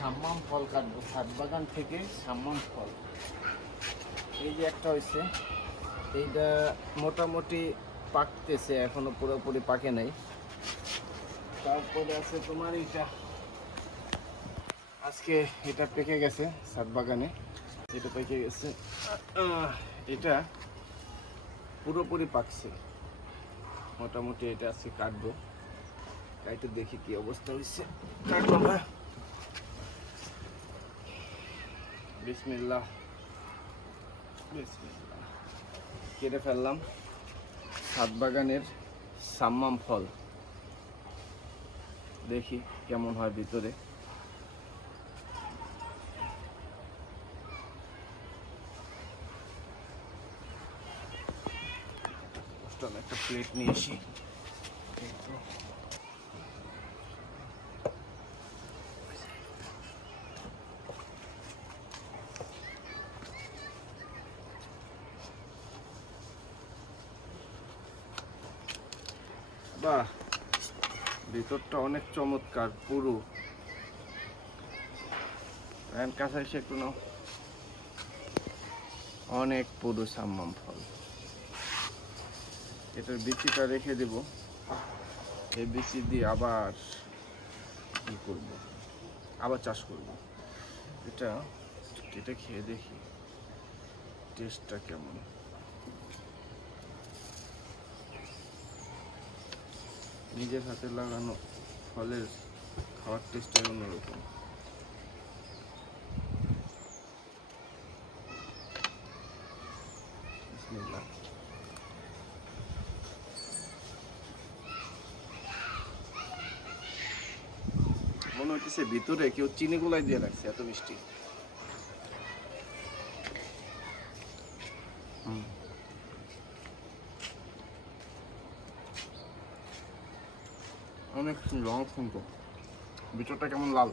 সাম্মাম ফল কাটবো, ছাদ বাগান থেকে সাম্মাম ফল। এই যে একটা হয়েছে, এইটা মোটামুটি পাকতেছে, এখনো পুরোপুরি পাকে নাই। তারপরে আছে তোমার এইটা, আজকে এটা পেকে গেছে ছাদ বাগানে, এটা পেকে গেছে। এটা পুরোপুরি পাকছে মোটামুটি। এটা আজকে কাটবো, কাইটে দেখি কি অবস্থা হয়েছে। কাটবো না, বিসমিল্লাহ বিসমিল্লাহ। কেটে ফেললাম ছাদ বাগানের সাম্মাম ফল, দেখি কেমন হয় ভিতরে। একটা প্লেট নিয়ে আসি। বাহ, ভিতরটা অনেক চমৎকার, পুরো কাঁচা এসে একটু নাও। অনেক পুরো সাম্মাম ফল। এটার বিচিটা রেখে দেব, এই বিচি দিয়ে আবার কি করব, আবার চাষ করব। এটা কেটে খেয়ে দেখি টেস্টটা কেমন। নিজের হাতে লাগানো ফলের খাওয়ার টেস্টটাই অন্যরকম। বিসমিল্লাহ। মনে হচ্ছে ভিতরে কেউ চিনি গুলাই দিয়ে রাখছে, এত মিষ্টি। অনেক সুন্দর, অনেক সুন্দর। ভিতরটা কেমন লাল।